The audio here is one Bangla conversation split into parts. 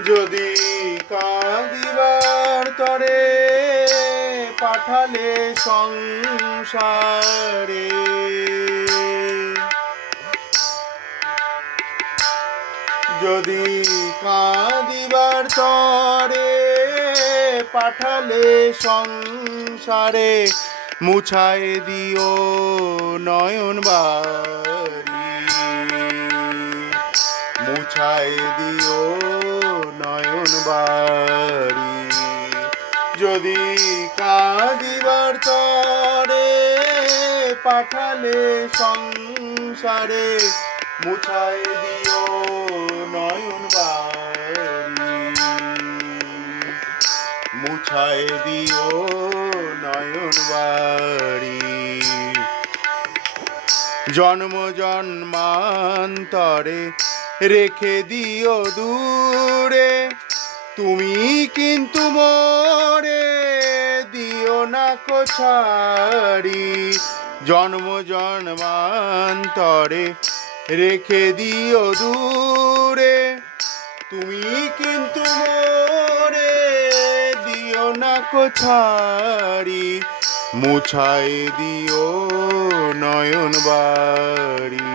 যদি কাঁদিবার তরে পাঠালে সংসারে, যদি কাঁদিবার তরে পাঠালে সংসারে, মুছায় দিও নয়ন বাড়ি, মুছায় দিও নয়ন বাড়ি। যদি কাঁদিবার তরে পাঠালে সংসারে, মুছায় দিও নয়ন বাড়ি, মুছায় দিও নয়ন বাড়ি। জন্ম জন্মান্তরে রেখে দিও দূরে, তুমি কিন্তু মোরে দিও না কো ছাড়ি। জন্ম জন্মান্তরে রেখে দিও দূরে, তুমি কিন্তু মোরে দিও না কো ছাড়ি। মুছায় দিও নয়ন বাড়ি।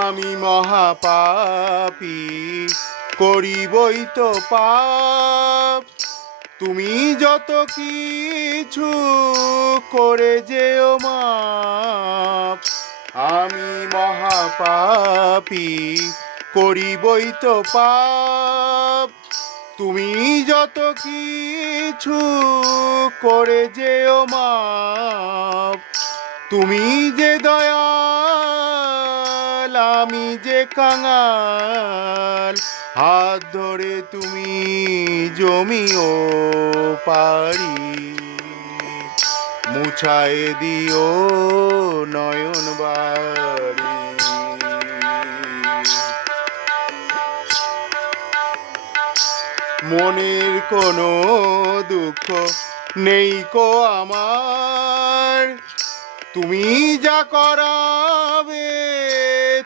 আমি মহাপাপী করিবই তো পাপ, তুমি যত কিছু করে যেও মাপ। আমি মহাপাপী করিবই তো পাপ, তুমি যত কিছু করে যেও মাপ। তুমি যে দয়াল আমি যে কাঙাল, হাত ধরে তুমি জমিও পারি। মুছায় দিও নয়ন বাড়ি। মনের কোনো দুঃখ নেই কো আমার, তুমি যা করাবে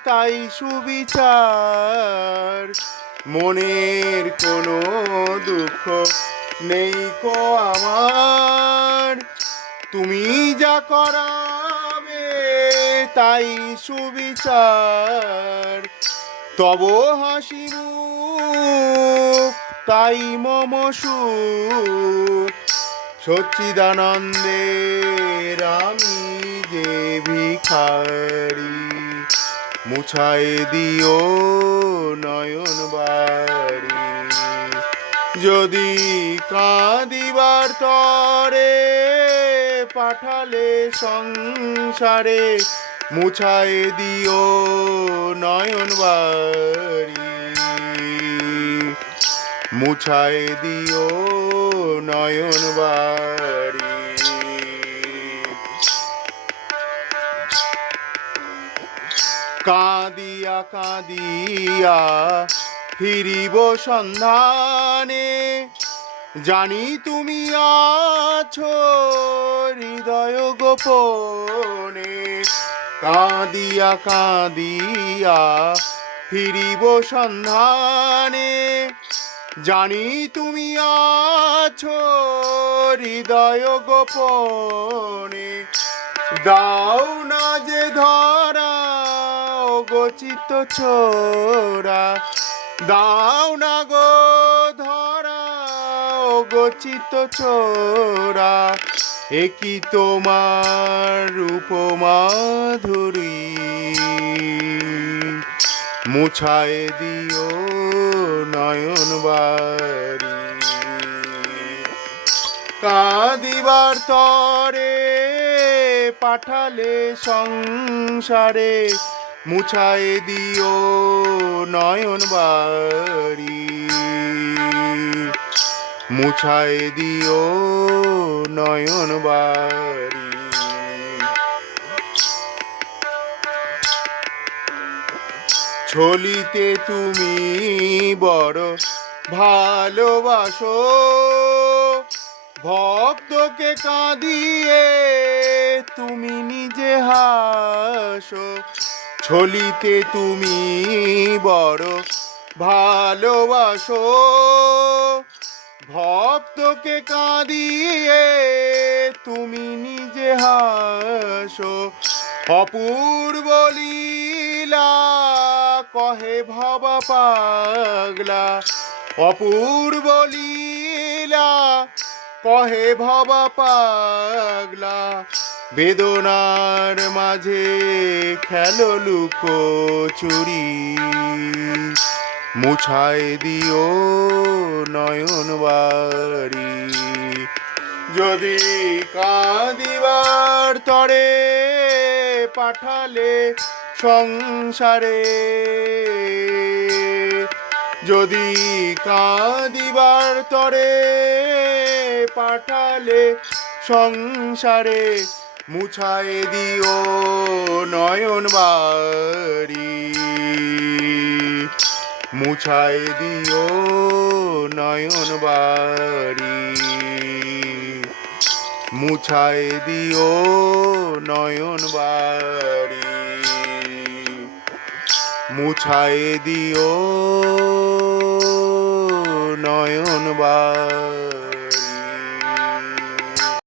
তাই সুবিচার। মনের কোনো দুঃখ নেই কো আমার, তুমি যা করাবে তাই সুবিচার। তব হাসি মুখ তাই মম সুখ, সচ্চিদানন্দের আমি যে ভিখারি। মুছায় দিও নয়ন বাড়ি। যদি কাঁদিবার তরে পাঠালে সংসারে, মুছায় দিও নয়ন বাড়ি, মুছায় দিও নয়ন বাড়ি। কাঁদিয়া কাঁদিয়া ফিরিব সন্ধানে, জানি তুমি আছো হৃদয় গোপনে। কাঁদিয়া কাঁদিয়া ফিরিব সন্ধানে, জানি তুমি আছো হৃদয় গোপনে। দাও না যে ধরা ও গো চিত্ত ছোরা, দাও না গো ধরা ও গো চিত্ত ছোরা। একই তোমার রূপ মাধুরী, মুছায় দিও নয়ন বাড়ি। কাঁদিবার তরে পাঠালে সংসারে, মুছায় দিও নয়ন বাড়ি, মুছায় দিও নয়ন বাড়ি। ছলিতে তুমি বড় ভালোবাসো, ভক্তকে কাঁদিয়ে তুমি নিজে হাসো। ছলিতে তুমি বড় ভালোবাসো, ভক্তকে কাঁদিয়ে তুমি নিজে হাসো। অপূর্ব লীলা কহে ভবা পাগলা, অপূর্ব লীলা কহে ভবা পাগলা। বেদনার মাঝে খেলো লুকোচুরি, মুছায় দিও নয়ন বাড়ি। যদি কাঁদিবার তরে পাঠালে সংসারে, যদি কাঁদিবার তরে পাঠালে সংসারে, মুছায় দিও নয়ন বাড়ি, মুছায় দিও নয়ন বাড়ি, মুছায় দিও নয়ন বাড়ি, মুছায় দিও নয়ন বাড়ি।